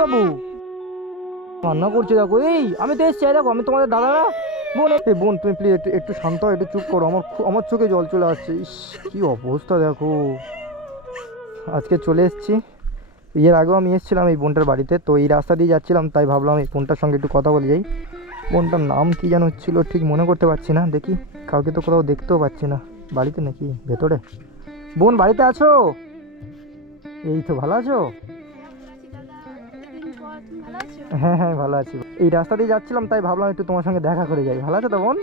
বাবু? কান্না করছে দেখো। এই, আমি তো এসছি দেখো, আমি তোমাদের দাদা বোন, এই বোন, তুমি প্লিজ একটু একটু শান্ত একটু চুপ করো। আমার আমার চোখে জল চলে আসছে। ইস, কি অবস্থা দেখো। আজকে চলে এসেছি। এর আগেও আমি এসেছিলাম এই বোনটার বাড়িতে, তো এই রাস্তা দিয়ে যাচ্ছিলাম, তাই ভাবলাম এই বোনটার সঙ্গে একটু কথা বলে যাই। বোনটার নাম কি যেন ছিল, ঠিক মনে করতে পারছি না। দেখি, কাউকে তো কোথাও দেখতেও পাচ্ছি না। বাড়িতে নাকি ভেতরে? বোন, বাড়িতে আছো? এই তো ভালো আছো? হ্যাঁ হ্যাঁ ভালো আছি। এই রাস্তা দিয়ে যাচ্ছিলাম তাই ভাবলাম একটু তোমার সঙ্গে দেখা করে যাই। ভালো আছো তো বোন?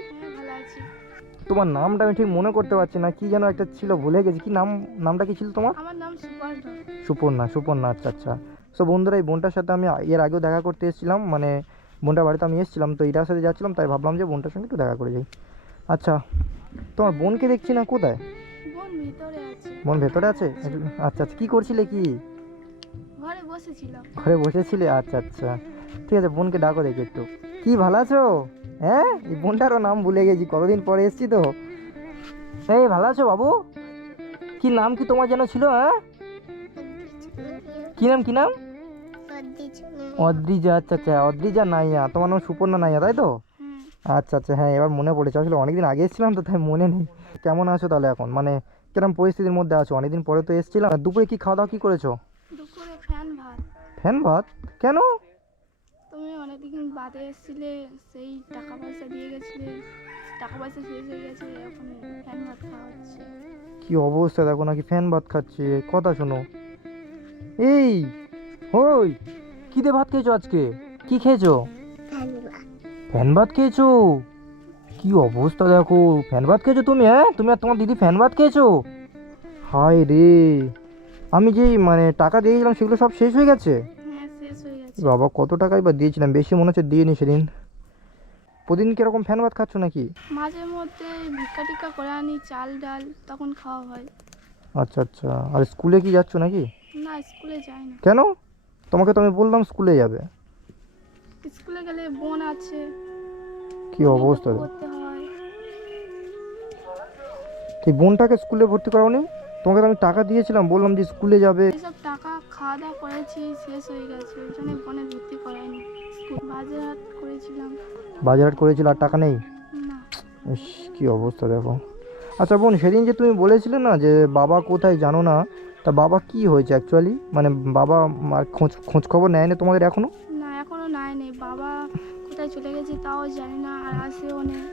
তোমার নামটা আমি ঠিক মনে করতে পারছি না কি যেন একটা ছিল ভুলে গেছি। কি নাম নামটা কি ছিল তোমার? আমার নাম সুপর্ণা। সুপর্ণা সুপর্ণা আচ্ছা আচ্ছা। সো বন্ধুরা এই বোনটার সাথে আমি এর আগেও দেখা করতে এসেছিলাম মানে বোনটার বাড়িতে আমি এসেছিলাম তো এই রাস্তাতে যাচ্ছিলাম তাই ভাবলাম যে বোনটার সঙ্গে একটু দেখা করে যাই। আচ্ছা তোমার বোনকে দেখছি না কোথায়? বোন ভিতরে আছে? আচ্ছা আচ্ছা কী করছিলে কি? ঘরে বসেছিলে? আচ্ছা আচ্ছা। ঠিক আছে, বোনকে ডাকো দেখি একটু। কি, ভালো আছো? হ্যাঁ? এই বোনটারও নাম ভুলে গেছি, কতদিন পরে এসেছি তো। এই, ভালো আছো বাবু? কি নাম কি তোমার যেন ছিল হ্যাঁ? কি নাম কি নাম? অদ্রিজা আচ্ছা আচ্ছা অদ্রিজা নাইয়া। তোমার নাম সুপর্ণা নাইয়া, তাই তো? আচ্ছা আচ্ছা হ্যাঁ এবার মনে পড়েছে। আসলে অনেকদিন আগে এসেছিলাম তো, তাই মনে নেই। কেমন আছো তাহলে এখন? মানে কিরম পরিস্থিতির মধ্যে আছো? অনেকদিন পরে তো এসেছিলাম। দুপুরে কি খাওয়া দাওয়া কি করেছ? ভাত কেন? তুমি অনেকদিন বাদে এসেছিলে সেই টাকা পয়সা দিয়ে গেছিলে টাকা পয়সা শেষ হয়ে গেছে এখন ফ্যান ভাত খাওয়া হচ্ছে। কি অবস্থা? দেখো নাকি ফ্যান ভাত খাচ্ছে। কথা শোনো। এই হই কি দিয়ে ভাত খেয়েছো আজকে? কি খেয়েছো? ফ্যান ভাত। খেয়েছো? কি অবস্থা দেখো। ফ্যান ভাত খেয়েছো তুমি হ্যাঁ? তুমি আর তোমার দিদি ফ্যান ভাত খেয়েছো? হায় রে। আমি যেই মানে টাকা দিয়েছিলাম সেগুলো সব শেষ হয়ে গেছে? বাবা কত টাকাই বা দিয়েছিলাম? বেশি মনে হচ্ছে দিয়ে নি সেদিন। প্রতিদিন কীরকম ফ্যান ভাত খাচ্ছ নাকি? মাঝে মধ্যে ভিক্ষা টিক্কা করে আনি চাল ডাল তখন খাওয়া হয়। আচ্ছা আচ্ছা। আর স্কুলে কি যাচ্ছ নাকি? না স্কুলে যাই না। কেন? তোমাকে তো আমি বললাম স্কুলে যাবে। স্কুলে গেলে বোন আছে। কি অবস্থা? করতে হয়। তুই বোনটাকে স্কুলে ভর্তি করাওনি? তোমাকে তো আমি টাকা দিয়েছিলাম বললাম যে স্কুলে যাবে। এইসব টাকা খাওয়া দাওয়া করেছি শেষ হয়ে গেছে। ওই জন্য বোনে ভর্তি করায়নি। বাজার হাট করেছিলাম। বাজার করেছিল আর টাকা নেই? না। ইস কি অবস্থা দেখো। আচ্ছা বোন সেদিন যে তুমি বলেছিলে না যে বাবা কোথায় জানো না তা বাবা কি হয়েছে অ্যাকচুয়ালি মানে বাবা মার খোঁজ খোঁজ খবর নেয় না তোমাদের এখনও? না এখনও নাই নেই বাবা কোথায় চলে গেছে তাও জানি না আর আসেও নেই।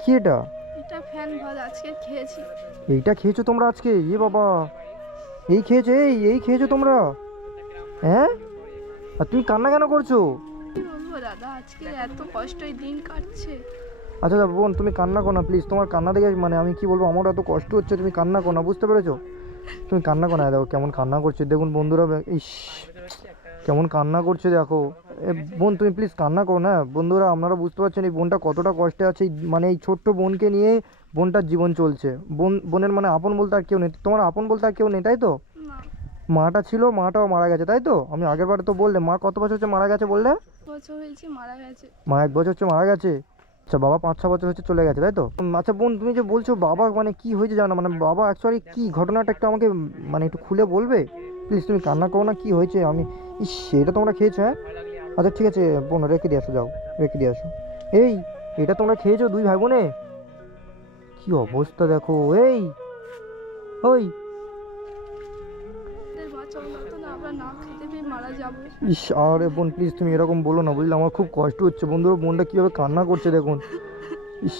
কি এটা? এটা ফ্যান ভাত আজকে খেয়েছি। এইটা খেয়েছো তোমরা আজকে? এ বাবা। এই খেয়েছো এই এই খেয়েছো তোমরা? হ্যাঁ? আর তুমি কান্না কেন করছ? দাদা আজকে এত কষ্টই দিন কাটছে। আচ্ছা দাদা বোন তুমি কান্না করো না প্লিজ তোমার কান্না দেখে মানে আমি কি বলব আমার এত কষ্ট হচ্ছে তুমি কান্না করো না বুঝতে পেরেছ? তুমি কান্না করো না দেখো কেমন কান্না করছে। দেখুন বন্ধুরা ইস কেমন কান্না করছে দেখো। বোন তুমি প্লিজ কান্না করো না। বন্ধুরা আপনারা বুঝতে পারছেন এই বোনটা কতটা কষ্টে আছে। মানে এই ছোট্ট বোনকে নিয়ে বোনটার জীবন চলছে। বোন বোনের মানে আপন বলতে আর কেউ নেই। তোমার আপন বলতে আর কেউ নেই তাই তো? মাটা ছিল মাটাও মারা গেছে তাই তো? আমি আগের বারে তো বললে মা কত বছর হচ্ছে মারা গেছে বললে? বছর মারা গেছে। মা এক বছর হচ্ছে মারা গেছে। আচ্ছা বাবা পাঁচ ছ বছর হচ্ছে চলে গেছে তাই তো? আচ্ছা বোন তুমি যে বলছো বাবা মানে কি হয়েছে জানো? না? মানে বাবা অ্যাকচুয়ালি কি ঘটনাটা একটু আমাকে মানে একটু খুলে বলবে? প্লিজ তুমি কান্না করো না কি হয়েছে? আমি ইস এটা তোমরা খেয়েছো হ্যাঁ? আচ্ছা ঠিক আছে, বোন, রেখে দিয়ে আসো, যাও, রেখে দিয়ে আসো। এই, এটা তোমরা খেয়েছো, দুই ভাই বোনে কি অবস্থা দেখো, এই, ওই। ইস, আরে বোন প্লিজ তুমি এরকম বলো না, বুঝলে? আমার খুব কষ্ট হচ্ছে, বন্ধুরা, বোনটা কীভাবে কান্না করছে দেখুন। ইস,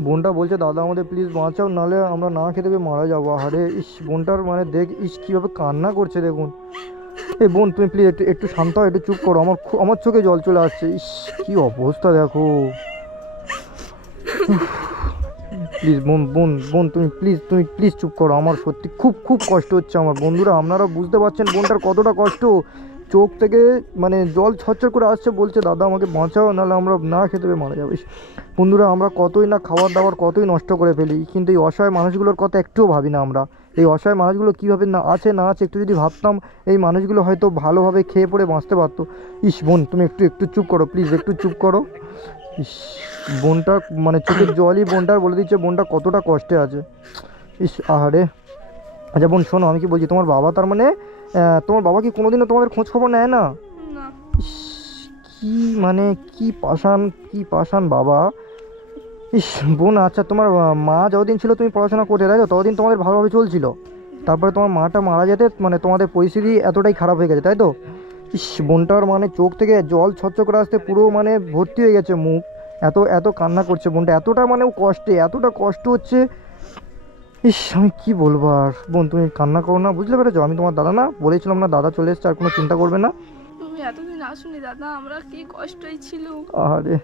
বোনটা বলছে, দাদা, আমাদের প্লিজ বাঁচাও, নাহলে আমরা না খেতে পেয়ে মারা যাব। আরে ইস, বোনটার মানে দেখ, ইস, কীভাবে কান্না করছে দেখুন। এই বোন, তুমি প্লিজ একটু একটু শান্ত একটু চুপ করো। আমার আমার চোখে জল চলে আসছে। ইস, কী অবস্থা দেখো। প্লিজ বোন বোন বোন, তুমি প্লিজ তুমি প্লিজ চুপ করো। আমার সত্যি খুব খুব কষ্ট হচ্ছে আমার। বন্ধুরা, আপনারা বুঝতে পারছেন বোনটার কতটা কষ্ট। চোখ থেকে মানে জল ছচ্ছর করে আসছে বলছে, দাদা, আমাকে বাঁচাও, নাহলে আমরা না খেতে পেয়ে মারা যাব। বন্ধুরা, আমরা কতই না খাবার দাবার কতই নষ্ট করে ফেলি। কিন্তু এই অসহায় মানুষগুলোর কথা একটুও ভাবি না আমরা। এই অসহায় মানুষগুলো কীভাবে না আছে না আছে একটু যদি ভাবতাম এই মানুষগুলো হয়তো ভালোভাবে খেয়ে পড়ে বাঁচতে পারতো। ইস বোন তুমি একটু একটু চুপ করো প্লিজ একটু চুপ করো। ইস বোনটা মানে চোখের জলই বোনটার বলে দিচ্ছে বোনটা কতটা কষ্টে আছে। ইস আহারে। আচ্ছা বোন শোনো আমি কি বলছি তোমার বাবা তার মানে তোমার বাবা কি কোনোদিনও তোমাদের খোঁজ খবর নেয় না? কি মানে কি পাষাণ কি পাষাণ বাবা। ইস বোন আচ্ছা তোমার মা যতদিন ছিল তুমি পড়াশোনা করতে তাই তো? ততদিন তোমাদের ভালোভাবে চলছিল। তারপরে তোমার মাটা মারা যেতে মানে তোমাদের পরিস্থিতি এতটাই খারাপ হয়ে গেছে তাই তো? ইস বোনটার মানে চোখ থেকে জল ছচ্ছ করে আসতে পুরো মানে ভর্তি হয়ে গেছে মুখ। এত এত কান্না করছে বোনটা এতটা মানে ও কষ্টে এতটা কষ্ট হচ্ছে। ইস আমি কি বলব আর? বোন তুমি কান্না করো না বুঝতে পেরেছ? আমি তোমার দাদা না বলেছিলাম না দাদা চলে এসছে আর কোনো চিন্তা করবে না। তুমি এতদিন আসুনি দাদা আমরা কি কষ্টই ছিল আরে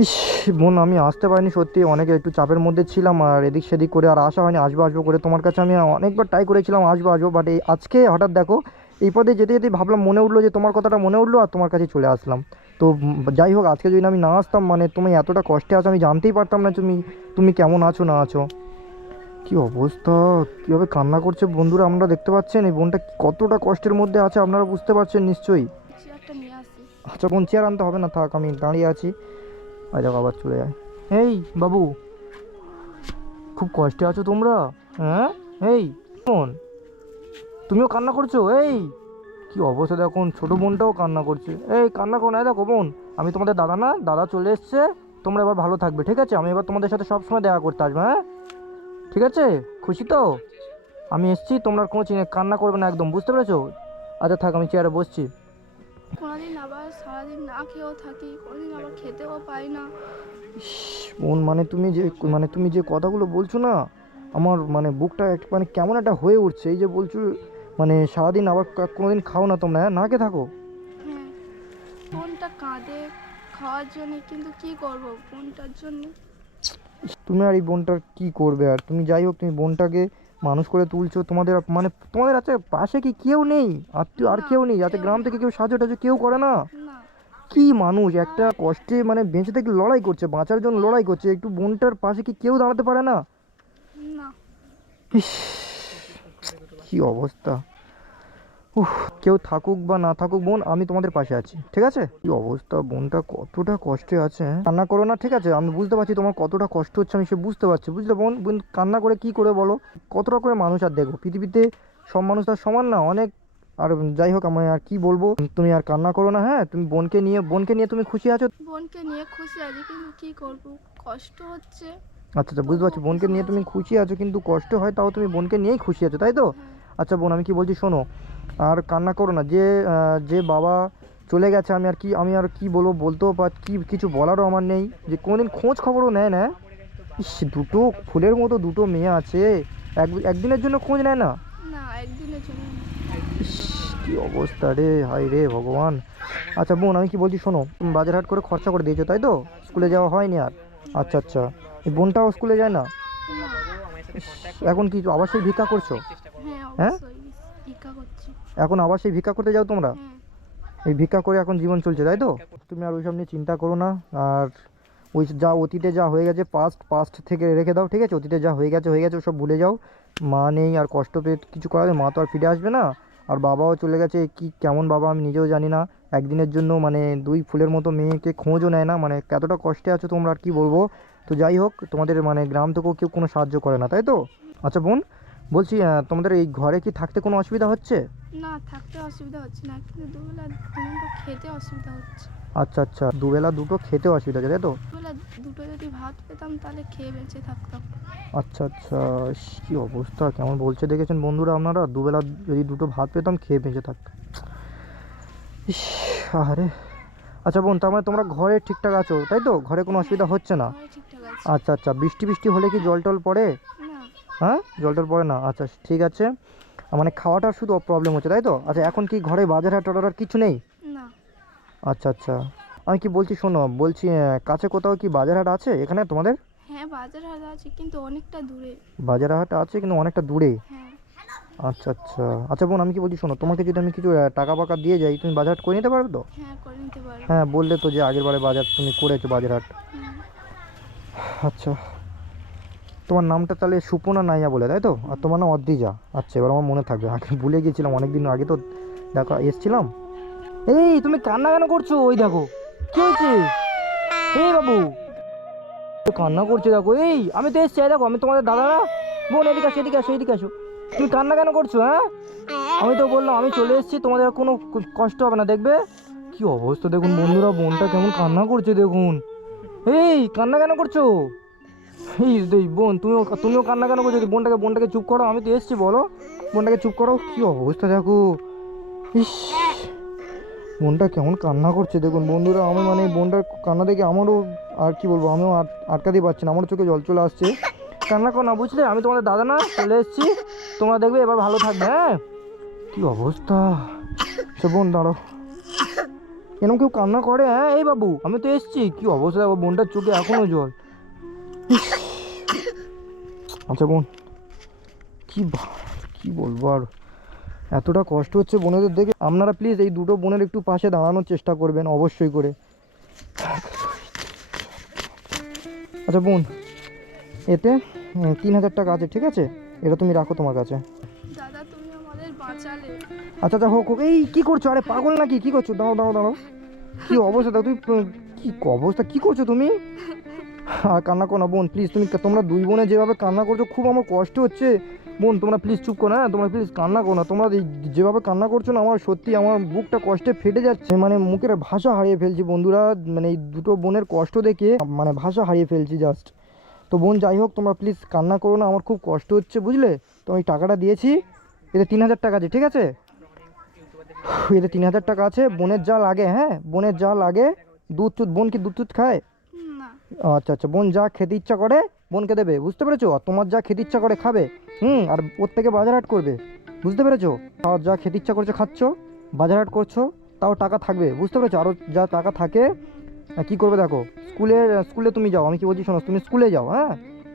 ইস বোন আমি আসতে পারিনি সত্যি। অনেক একটু চাপের মধ্যে ছিলাম আর এদিক সেদিক করে আর আসা হয়নি আসব আসব করে। তোমার কাছে আমি অনেকবার ট্রাই করেছিলাম আসব আসব বাট এই আজকে হঠাৎ দেখো এই পদে যেতে যেতে ভাবলাম মনে উঠল যে তোমার কথাটা মনে উঠল আর তোমার কাছে চলে আসলাম। তো যাই হোক আজকে যদি আমি না আসতাম মানে তুমি এতটা কষ্টে আছো আমি জানতেই পারতাম না তুমি তুমি কেমন আছো না আছো। কি অবস্থা? কীভাবে কান্না করছে বন্ধুরা আপনারা দেখতে পাচ্ছেন? এই বোনটা কতটা কষ্টের মধ্যে আছে আপনারা বুঝতে পারছেন নিশ্চয়ই। আচ্ছা কোন চেয়ার আনতে হবে না থাক আমি দাঁড়িয়ে আছি। আচ্ছা আবার চলে যায় এই, বাবু, খুব কষ্টে আছো তোমরা হ্যাঁ? এই কোন তুমিও কান্না করছ? এই, কি অবস্থা দেখুন ছোটো বোনটাও কান্না করছে। এই, কান্না করো না দেখো বোন, আমি তোমাদের দাদা না, দাদা চলে এসছে, তোমরা এবার ভালো থাকবে, ঠিক আছে? আমি এবার তোমাদের সাথে সবসময় দেখা করতে আসব হ্যাঁ? ঠিক আছে? খুশি তো? আমি এসছি, তোমরা কোনো চিনে কান্না করবে না একদম, বুঝতে পেরেছ? আচ্ছা থাক, আমি চেয়ারে বসছি। কোনোদিন আবার সারাদিন না খেয়েও থাকি কোনোদিন আবার খেতেও পাই না। বোন মানে তুমি যে মানে তুমি যে কথাগুলো বলছো না আমার মানে বুকটা এক মানে কেমন একটা হয়ে উঠছে। এই যে বলছো মানে সারাদিন আবার কোনোদিন খাও না তোমরা হ্যাঁ? না কে থাকো। হ্যাঁ বোনটা কাঁদে খাওয়ার জন্য কিন্তু কি করব বোনটার জন্য? তুমি আর এই বোনটার কি করবে আর? তুমি যাই হোক তুমি বোনটাকে মানুষ করে তুলছো তোমাদের মানে তোমাদের আছে পাশে কি কেউ নেই? আত্মীয় আর কেউ নেই যাতে গ্রাম থেকে কেউ সাহায্য টাহায্য কেউ করে না? কি মানুষ একটা কষ্টে মানে বেঁচে থেকে লড়াই করছে বাঁচার জন্য লড়াই করছে একটু বোনটার পাশে কি কেউ দাঁড়াতে পারে না? কি অবস্থা। উফ কেউ থাকুক বা না থাকুক বোন আমি তোমাদের পাশে আছি ঠিক আছে? কি অবস্থা বোনটা কতটা কষ্টে আছে হ্যাঁ? কান্না করো না ঠিক আছে? আমি বুঝতে পারছি তোমার কতটা কষ্ট হচ্ছে আমি সে বুঝতে পারছি বুঝলে বোন? বোন কান্না করে কি করে বলো? কতটা করে মানুষ আর দেখো পৃথিবীতে সব মানুষ তার সমান না অনেক। আর যাই হোক আমি আর কি বলব? তুমি আর কান্না করো না হ্যাঁ? তুমি বোনকে নিয়ে বোনকে নিয়ে তুমি খুশি আছো? বোনকে নিয়ে খুশি আছি কিন্তু কি করব? কষ্ট হচ্ছে। আচ্ছা আচ্ছা বুঝতে পারছি বোনকে নিয়ে তুমি খুশি আছো কিন্তু কষ্ট হয় তাও তুমি বোনকে নিয়েই খুশি আছো তাই তো? হ্যাঁ। আচ্ছা বোন আমি কি বলছি শোনো আর কান্না করো না যে যে বাবা চলে গেছে আমি আর কি আমি আর কি বলব বলতেও পার কি কিছু বলারও আমার নেই। যে কোনোদিন খোঁজ খবরও নেয় না। ইস দুটো ফুলের মতো দুটো মেয়ে আছে। এক একদিনের জন্য খোঁজ নেয় না? কি অবস্থা রে হাই রে ভগবান। আচ্ছা বোন আমি কি বলছি শোনো তুমি বাজার হাট করে খরচা করে দিয়েছ তাই তো? স্কুলে যাওয়া হয়নি আর। আচ্ছা আচ্ছা। এই বোনটাও স্কুলে যায় না? না। এখন কি আবার সেই ভিক্ষা করছ? হ্যাঁ হ্যাঁ? অবশ্যই ভিক্ষা করছি এখন আবার সেই ভিক্ষা করতে যাও তোমরা? এই ভিক্ষা করে এখন জীবন চলছে তাই তো? তুমি আর ওইসব নিয়ে চিন্তা করো না। আর ওই যা অতীতে যা হয়ে গেছে পাস্ট পাস্ট থেকে রেখে দাও ঠিক আছে? অতীতে যা হয়ে গেছে হয়ে গেছে সব ভুলে যাও। মা নেই আর কষ্ট পেয়ে কিছু করা যাবে মা তো আর ফিরে আসবে না। আর বাবাও চলে গেছে কি কেমন বাবা আমি নিজেও জানি না। একদিনের জন্য মানে দুই ফুলের মতো মেয়েকে খোঁজও নেয় না। মানে কতটা কষ্টে আছো তোমরা আর কি বলব? তো যাই হোক তোমাদের মানে গ্রাম থেকেও কেউ কোনো সাহায্য করে না তাই তো? আচ্ছা বোন বলছি তোমাদের এই ঘরে কি থাকতে কোনো অসুবিধা হচ্ছে? না থাকতে অসুবিধা হচ্ছে না কিন্তু দুবেলা দুটো খেতে অসুবিধা হচ্ছে। আচ্ছা আচ্ছা দুবেলা দুটো খেতে অসুবিধা আছে তাই তো? দুবেলা দুটো যদি ভাত পেতাম তাহলে খেয়ে বেঁচে থাকতাম। আচ্ছা আচ্ছা কি অবস্থা কেমন বলছে দেখেছেন বন্ধুরা আপনারা? দুবেলা যদি দুটো ভাত পেতাম খেয়ে বেঁচে থাকতাম ইস আরে আচ্ছা বোন তার মানে তোমরা ঘরে ঠিকঠাক আছো তাই তো? ঘরে কোনো অসুবিধা হচ্ছে না? আচ্ছা আচ্ছা বৃষ্টি বৃষ্টি হলে কি জল টল পড়ে হ্যাঁ? জল টল পড়ে না? আচ্ছা ঠিক আছে। মানে খাওয়াটার শুধু প্রবলেম হচ্ছে তাই তো? আচ্ছা এখন কি ঘরে বাজার হাট টাট কিছু নেই? না। আচ্ছা আচ্ছা। আমি কি বলছি শোনো বলছি কাছে কোথাও কি বাজার হাট আছে এখানে তোমাদের? হ্যাঁ বাজার হাট আছে কিন্তু অনেকটা দূরে। বাজার হাট আছে কিন্তু অনেকটা দূরে? হ্যাঁ। আচ্ছা আচ্ছা। আচ্ছা বোন আমি কি বলছি শোনো তোমাকে যদি আমি কিছু টাকা পাকা দিয়ে যাই তুমি বাজার হাট করে নিতে পারবে তো? হ্যাঁ করে নিতে পারো। হ্যাঁ বললে তো যে আগের বারে বাজার তুমি করেছ বাজার হাট। আচ্ছা। তোমার নামটা তাহলে সুপনা নাইয়া বলে, তাই তো? আর তোমার নাম অদ্রিজা। আচ্ছা এবার আমার মনে থাকবে। আগে ভুলে গিয়েছিলাম অনেক দিন আগে তো দেখা এসছিলাম। এই, তুমি কান্না কেন করছ? ওই দেখো। কি হয়েছে? এই বাবু। কান্না করছ, দেখো। এই, আমি তো এসছি দেখো, আমি তোমাদের দাদা বোন, এদিকে আসো এদিকে আসো এদিকে আসো। তুমি কান্না কেন করছ হ্যাঁ? আমি তো বললাম, আমি চলে এসেছি, তোমাদের কোনো কষ্ট হবে না, দেখবে? কি অবস্থা, দেখুন, বন্ধুরা, বোনটা কেমন কান্না করছে, দেখুন। এই, কান্না কেন করছ? এই এই বোন, তুমিও তুমিও কান্না কেন করছ? বোনটাকে বোনটাকে চুপ করো, আমি তো এসেছি, বলো। বোনটাকে চুপ করো, কি অবস্থা দেখো? ইস, বোনটা কেমন কান্না করছে, দেখুন বন্ধুরা, আমি মানে বোনটার কান্না দেখে আমারও আর কি বলব, আমিও আটকাতে পারছি না, আমারও চোখে জল চলে আসছে। কান্না করো না, বুঝলে? আমি তোমাদের দাদা না, চলে এসেছি। তোমরা দেখবে এবার ভালো থাকবে হ্যাঁ? কি অবস্থা? সে বোন দাঁড়ো এরকম কেউ কান্না করে? হ্যাঁ এই বাবু, আমি তো এসেছি। কি অবস্থা বোনটার চোখে এখনও জল। ইস। আচ্ছা বোন কি কি বলব আর? এতটা কষ্ট হচ্ছে বোনেদের দেখে। আপনারা প্লিজ এই দুটো বোনের একটু পাশে দাঁড়ানোর চেষ্টা করবেন অবশ্যই করে। আচ্ছা বোন এতে তিন হাজার টাকা আছে ঠিক আছে? এটা তুমি রাখো তোমার কাছে। আচ্ছা আচ্ছা হোক হোক এই কি করছ? আরে পাগল নাকি? কি করছ? দাঁড়াও দাঁড়াও দাঁড়াও। কি অবস্থা? তুমি কি অবস্থা? কি করছ তুমি? কান্না করো না, বোন প্লিজ তুমি তোমরা দুই বোনে যেভাবে কান্না করছ, খুব আমার কষ্ট হচ্ছে। বোন, তোমরা প্লিজ চুপ করো হ্যাঁ তোমরা প্লিজ কান্না করো না। তোমরা যেভাবে কান্না করছ না, আমার সত্যি আমার বুকটা কষ্টে ফেটে যাচ্ছে। মানে মুখের ভাষা হারিয়ে ফেলছি, বন্ধুরা মানে এই দুটো বোনের কষ্ট দেখে মানে ভাষা হারিয়ে ফেলছি জাস্ট তো বোন, যাই হোক, তোমরা প্লিজ কান্না করো না, আমার খুব কষ্ট হচ্ছে, বুঝলে? তো আমি টাকাটা দিয়েছি, এতে তিন হাজার টাকা আছে, ঠিক আছে? এতে তিন হাজার টাকা আছে, বোনের যা লাগে হ্যাঁ বোনের যা লাগে দুধ টুধ বোন কি দুধ টুধ খায়? আচ্ছা আচ্ছা বোন যা খেতে ইচ্ছা করে, বোনকে দেবে, বুঝতে পেরেছ? আর তোমার যা খেতে ইচ্ছা করে খাবে, হুম, আর ওর থেকে বাজার হাট করবে, বুঝতে পেরেছ? আর যা খেতে ইচ্ছা করছে খাচ্ছ, বাজার হাট করছ, তাও টাকা থাকবে, বুঝতে পেরেছ? আরও যা টাকা থাকে কি করবে দেখো? স্কুলে স্কুলে তুমি যাও, আমি কি বলছি শোনো, তুমি স্কুলে যাও হ্যাঁ?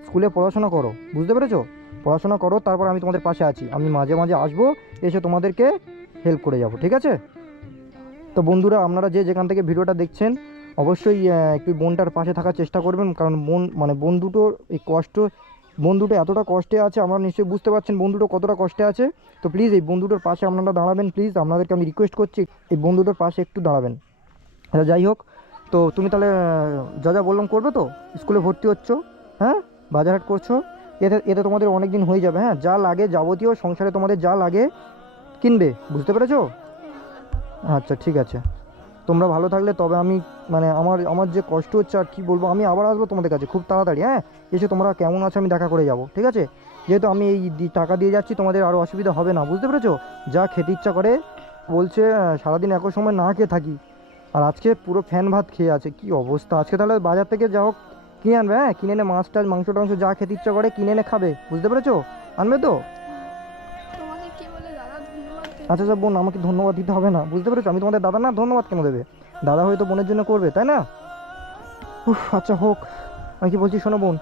স্কুলে পড়াশোনা করো, বুঝতে পেরেছ? পড়াশোনা করো, তারপর আমি তোমাদের পাশে আছি, আমি মাঝে মাঝে আসব, এসে তোমাদেরকে হেল্প করে যাব, ঠিক আছে? তো বন্ধুরা, আপনারা যে যেখান থেকে ভিডিওটা দেখছেন অবশ্যই একটু বোনটার পাশে থাকার চেষ্টা করবেন, কারণ বোন মানে বোন দুটোর এই কষ্ট, বোন দুটো এতটা কষ্টে আছে, আপনারা নিশ্চয়ই বুঝতে পারছেন বোন দুটো কতটা কষ্টে আছে। তো প্লিজ এই বোন দুটোর পাশে আপনারা দাঁড়াবেন প্লিজ আপনাদেরকে আমি রিকোয়েস্ট করছি, এই বোন দুটোর পাশে একটু দাঁড়াবেন। আচ্ছা যাই হোক, তো তুমি তাহলে যা যা বললাম করবে তো? স্কুলে ভর্তি হচ্ছ হ্যাঁ? বাজারহাট করছ, এতে এতে তোমাদের অনেক দিন হয়ে যাবে হ্যাঁ? যা লাগে যাবতীয় সংসারে তোমাদের যা লাগে কিনবে, বুঝতে পেরেছ? আচ্ছা ঠিক আছে। তোমরা ভালো থাকলে তবে আমি মানে আমার আমার যে কষ্ট হচ্ছে আর কি বলব, আমি আবার আসব তোমাদের কাছে খুব তাড়াতাড়ি হ্যাঁ? এসে তোমরা কেমন আছো আমি দেখা করে যাব, ঠিক আছে? যেহেতু আমি এই টাকা দিয়ে যাচ্ছি, তোমাদের আরও অসুবিধা হবে না, বুঝতে পেরেছ? যা খেতে ইচ্ছা করে, বলছে সারাদিন একই সময় না খেয়ে থাকি। আর আজকে পুরো ফ্যান ভাত খেয়ে আছে, কি অবস্থা? আজকে তাহলে বাজার থেকে যা হোক কিনে আনবে হ্যাঁ? কিনে এনে মাছ টাছ, মাংস টাংস যা খেতে ইচ্ছা করে, কিনে এনে খাবে, বুঝতে পেরেছ? আনবে তো? আচ্ছা আচ্ছা বোন, আমাকে ধন্যবাদ দিতে হবে না। বুঝতে পেরেছ? আমি তোমাদের দাদা না, ধন্যবাদ কেন দেবে? দাদা হয়তো বোনের জন্য করবে, তাই না? উফ আচ্ছা হোক। আমি কি বলছি, শোনো বোন,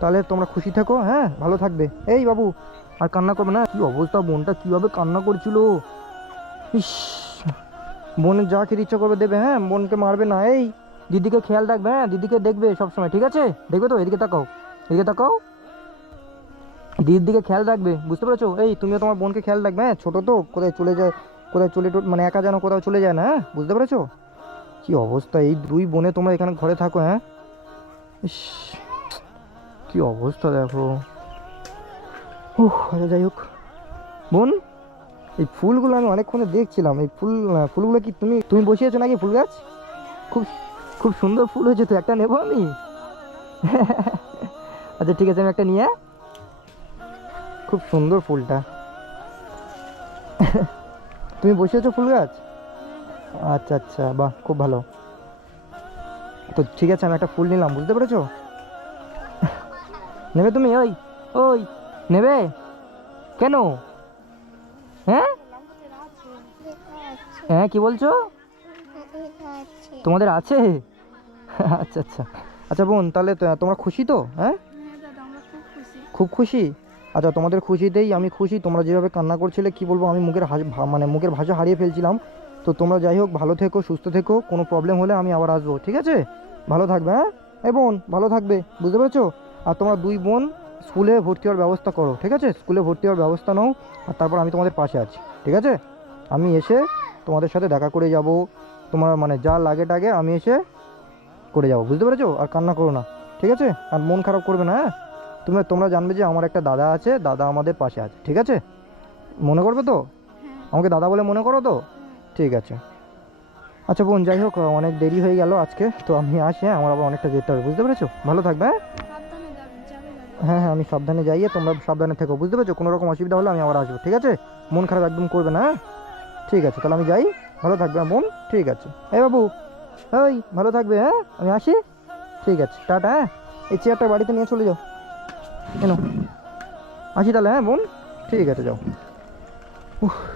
তাহলে তোমরা খুশি থেকো হ্যাঁ? ভালো থাকবে। এই বাবু, আর কান্না করবে না? কি অবস্থা বোনটা কীভাবে কান্না করছিল? ইস বোনের যা খেতে ইচ্ছা করবে দেবে হ্যাঁ? বোনকে মারবে না। এই, দিদিকে খেয়াল রাখবে হ্যাঁ? দিদিকে দেখবে সবসময়, ঠিক আছে? দেখবে তো? এদিকে তাকাও। এদিকে তাকাও। দিদির দিকে খেয়াল রাখবে, বুঝতে পেরেছ? এই, তুমিও তোমার বোনকে খেয়াল রাখবে হ্যাঁ ছোটো তো, কোথায় চলে যায়, কোথায় চলে মানে একা যেন কোথাও চলে যায় না হ্যাঁ বুঝতে পেরেছ? কি অবস্থা, এই দুই বোনে তোমরা এখানে ঘরে থাকো হ্যাঁ? ইস, কি অবস্থা দেখো। উহ আচ্ছা যাই হোক। বোন, এই ফুলগুলো আমি অনেকক্ষণে দেখছিলাম, এই ফুল ফুলগুলো কি তুমি তুমি বসিয়েছো নাকি ফুল গাছ? খুব খুব সুন্দর ফুল হয়েছে তো, একটা নেব আমি? আচ্ছা ঠিক আছে, আমি একটা নিয়ে খুব সুন্দর ফুলটা। তুমি বসিয়েছো ফুল গাছ? আচ্ছা আচ্ছা বাহ খুব ভালো। তো ঠিক আছে আমি একটা ফুল নিলাম বুঝতে পেরেছ? নেবে তুমি? ওই ওই নেবে? কেন? হ্যাঁ? হ্যাঁ কি বলছো? তোমাদের আছে? আচ্ছা আচ্ছা। আচ্ছা বোন তাহলে তোমরা খুশি তো? হ্যাঁ? হ্যাঁ খুব খুশি? আচ্ছা তোমাদের খুশিতেই আমি খুশি। তোমরা যেভাবে কান্না করছিলে, কি বলব, আমি মুখের মানে মুখের ভাষা হারিয়ে ফেলছিলাম। তো তোমরা যাই হোক, ভালো থেকো, সুস্থ থেকো, কোনো প্রবলেম হলে আমি আবার আসব, ঠিক আছে? ভালো থাকবে হ্যাঁ? এই বোন, ভালো থাকবে, বুঝতে পেরেছ? আর তোমরা দুই বোন স্কুলে ভর্তি হওয়ার ব্যবস্থা করো, ঠিক আছে? স্কুলে ভর্তি হওয়ার ব্যবস্থা নাও, আর তারপর আমি তোমাদের পাশে আছি, ঠিক আছে? আমি এসে তোমাদের সাথে দেখা করে যাব, তোমার মানে যা লাগে টাগে আমি এসে করে যাব, বুঝতে পেরেছ? আর কান্না করো না, ঠিক আছে? আর মন খারাপ করবে না হ্যাঁ? তুমি তোমরা জানবে যে আমার একটা দাদা আছে দাদা আমাদের পাশে আছে ঠিক আছে? মনে করবে তো? হ্যাঁ। আমাকে দাদা বলে মনে করো তো? ঠিক আছে। আচ্ছা বোন যাই হোক অনেক দেরি হয়ে গেল আজকে তো আমি আসি হ্যাঁ আমার আবার অনেকটা যেতে হবে বুঝতে পেরেছ? ভালো থাকবে হ্যাঁ? হ্যাঁ হ্যাঁ আমি সাবধানে যাইয়ে তোমরা সাবধানে থেকো বুঝতে পেরেছ? কোনো রকম অসুবিধা হলে আমি আবার আসব ঠিক আছে? মন খারাপ একদম করবে না হ্যাঁ? ঠিক আছে তাহলে আমি যাই ভালো থাকবে হ্যাঁ বোন? ঠিক আছে। এই বাবু ওই ভালো থাকবে হ্যাঁ? আমি আসি? ঠিক আছে টাটা হ্যাঁ? এই চেয়ারটা বাড়িতে নিয়ে চলে যাও। কেন? আসি তাহলে হ্যাঁ বোন? ঠিক আছে যাও। উফ।